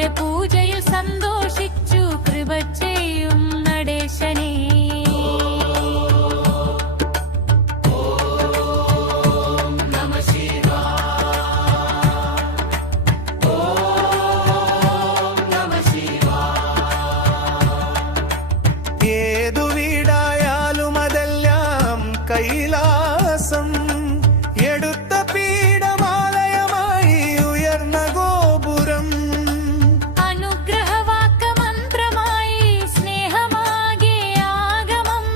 നിന്റെ പൂജയിൽ സന്തോഷിച്ചു കൃപ ചെയ്യും നടേശനേ. ഏതു വീടായാലും അതെല്ലാം കൈലാസം എടുത്ത പീഠമാലയമായി ഉയർന്ന ഗോപുരം. അനുഗ്രഹവാക്ക മന്ത്രമായി സ്നേഹമാകെ ആഗമം.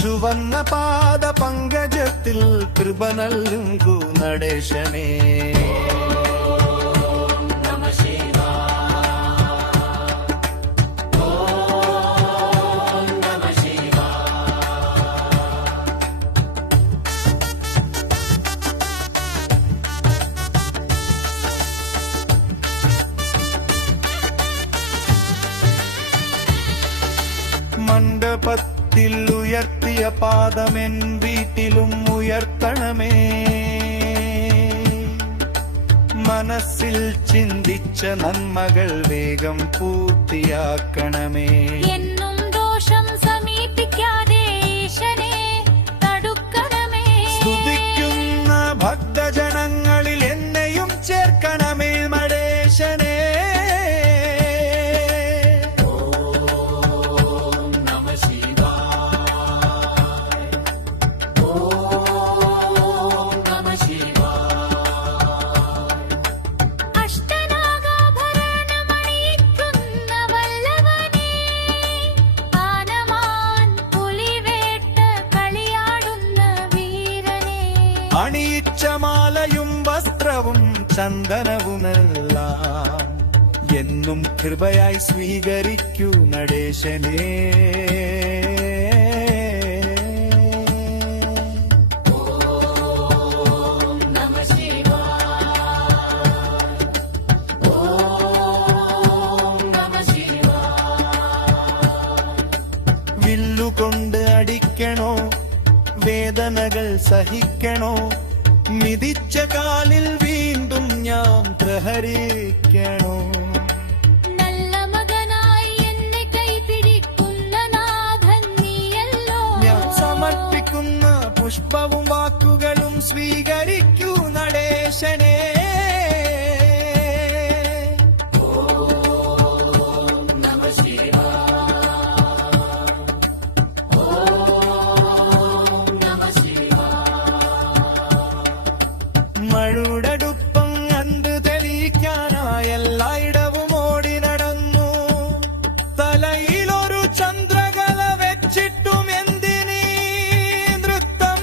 ചുവന്ന പാദ പങ്കജത്തിൽ കൃപ നൽകൂ നടേശനേ. മണ്ഡപത്തിൽ ഉയർത്തിയ പാദമെൻ വീട്ടിലും ഉയർത്തണമേ. മനസ്സിൽ ചിന്തിച്ച നന്മകൾ വേഗം പൂർത്തിയാക്കണമേ. എന്നും ദോഷം സമീപിക്കാതെ ഈശനെ തടുക്കണമേ. സ്തുതിക്കുന്ന ഭക്തജനങ്ങളിൽ എന്നെയും ചേർക്കണമേ നടേശനേ. അണിയിച്ച മാലയും വസ്ത്രവും ചന്ദനവുമെല്ലാം എന്നും കൃപയായി സ്വീകരിക്കൂ നടേശനേ. വില്ലുകൊണ്ട് അടിക്കണോ, വേദനകൾ സഹിക്കണോ, മിതിച്ച കാലിൽ വീണ്ടും ഞാൻ പ്രഹരിക്കണോ. നല്ല മകനായി എന്നെ കൈപിടിക്കുന്ന നാഥൻ നീയല്ലോ. ഞാൻ സമർപ്പിക്കുന്ന പുഷ്പവും വാക്കുകളും സ്വീകരിക്കൂ നടേശനേ. മഴുടടുപ്പം കണ്ടു തെളിയിക്കാനായി എല്ലായിടവും ഓടി നടന്നു. തലയിലൊരു ചന്ദ്രകല വെച്ചിട്ടും എന്തിനീ നൃത്തം.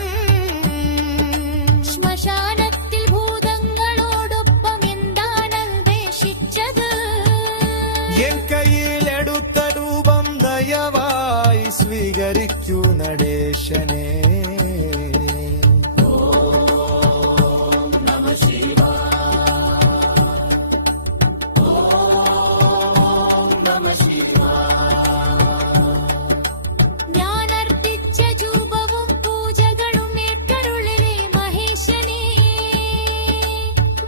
ശ്മശാനത്തിൽ ഭൂതങ്ങളോടൊപ്പം എന്താണ് ഉപേക്ഷിച്ചത്. എൻ കയ്യിലെടുത്ത രൂപം ദയവായി സ്വീകരിക്കൂ നടേശനേ. ഞാനർപ്പിച്ച ധൂപവും പൂജകളും ഏറ്റരുളിലെ മഹേശനേ.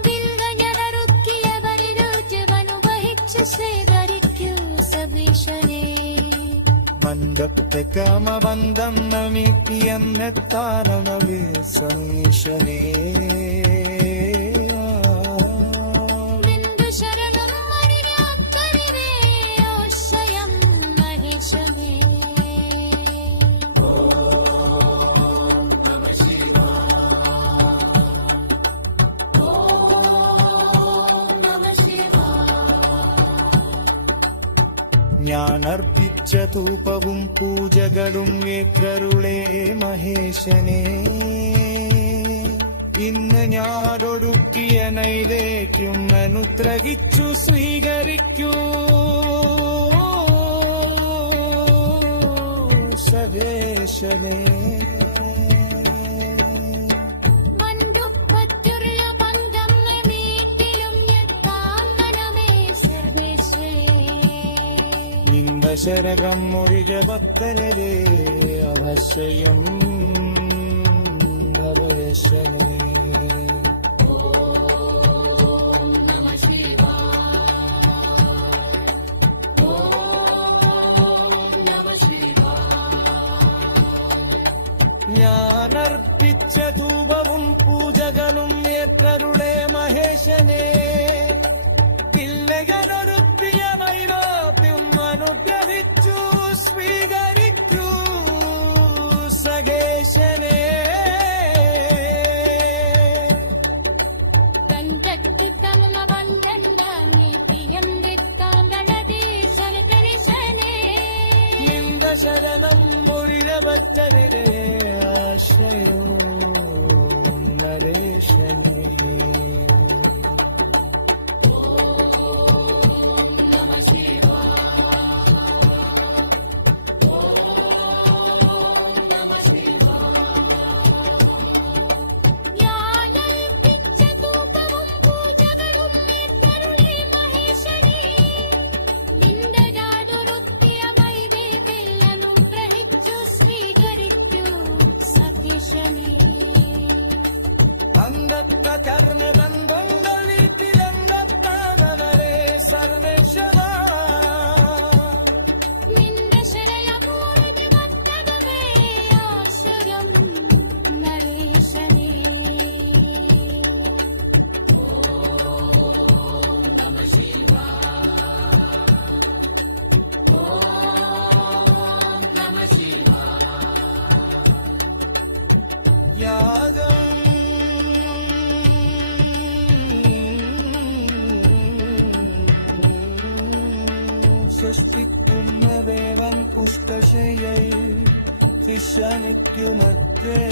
ദിൽവഞ്ഞനറുക്കിയവരിൽ ജവനുവഹിച്ചു സ്വീകരിക്കൂ സവേശനേ. മണ്ഡപത്തെ കാമബന്ധം നമിക്കിയെന്നെത്താനവേ സമീശനേ. ഞാൻ അർപ്പിച്ച ധൂപവും പൂജകളും ഏക്കരുളേ മഹേശനേ. ഇന്ന് ഞാനൊരുക്കിയ നൈവേദ്യം അനുഗ്രഹിച്ചു സ്വീകരിക്കൂ സവേശനേ. ശരകം മുറിക ഭക്തരേ അവശയം നരേശനേ. അർപ്പിച്ച ധൂപവും പൂജകളും ഏറ്റരുളേ മഹേശനെ. പിള്ളകനൊരുക്കിയ നൈവേദ്യം അനുഗ്രഹിച്ചു സ്വീകരിക്കൂ സകേശനെ. ಗಂಟಕ್ಕೆ ತಮ್ಮ ಬಂದಂಡ ನೀತಿಯಂ ಗಣದೇಶನ ಕರಿಶನೆ. നിന്റെ ശരണം മുഴിരവറ്റരിരെ ആശ്രയോ നരേശനെ. ഞാനർപ്പിച്ച ധൂപവും പൂജകളും ഏറ്റരുളേ മഹേശനെ. നിന്റെ യാതൊരുത്തിയ നൈവേദ്യം അനുഗ്രഹിച്ചു സ്വീകരിക്കൂ സകേശനെ. അംഗത്ത കർമ്മബന്ധങ്ങൾ വീട്ടിലെന്തത്താകവരെ സർവേശ്വര. നിന്റെ ശരണമൂർത്തി വത്തകമേ ആശ്രയം നരേശനെ. യാഗം സൃഷ്ടിക്കുന്ന ദേവൻ പുഷ്കശയിൽ ശിഷ്യനിക്കുമത്രേ.